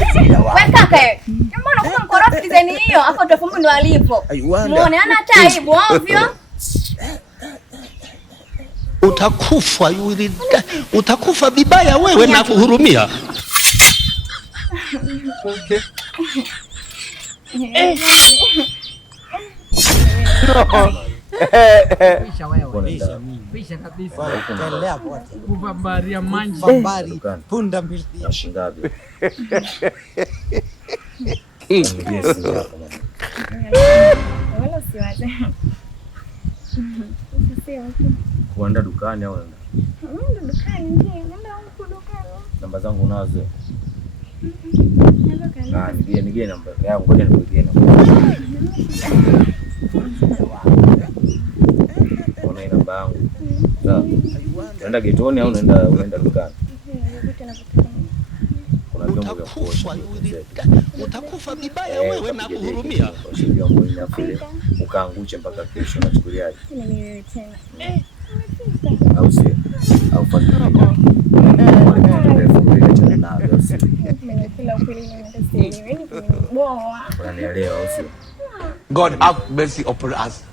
Wewe kaka wewe. Mbona kuna mkorofi design hiyo? Hapo utafahamu ndo alipo. Muone ana taibu ovyo. Utakufa yule. Utakufa vibaya wewe na kuhurumia. Okay. Pisha wewe. Pisha kabisa. Endelea pote. Kubambaria manji. Bambari punda mbili. Nashingapi? Wala usiwaze. Kuenda dukani au nenda? Nenda dukani ndio, nenda huko dukani. Namba zangu unazo? Nige namba yangu, ngoja nikugie namba. Ona namba yangu. Sawa. Unaenda getoni au unaenda dukani? Kuna vyombo vya kuosha. Utakufa vibaya wewe na kuhurumia. Vyombo vile ukaanguche mpaka kesho unachukuliaje? Mimi tena. Au si au fanya God have mercy upon us.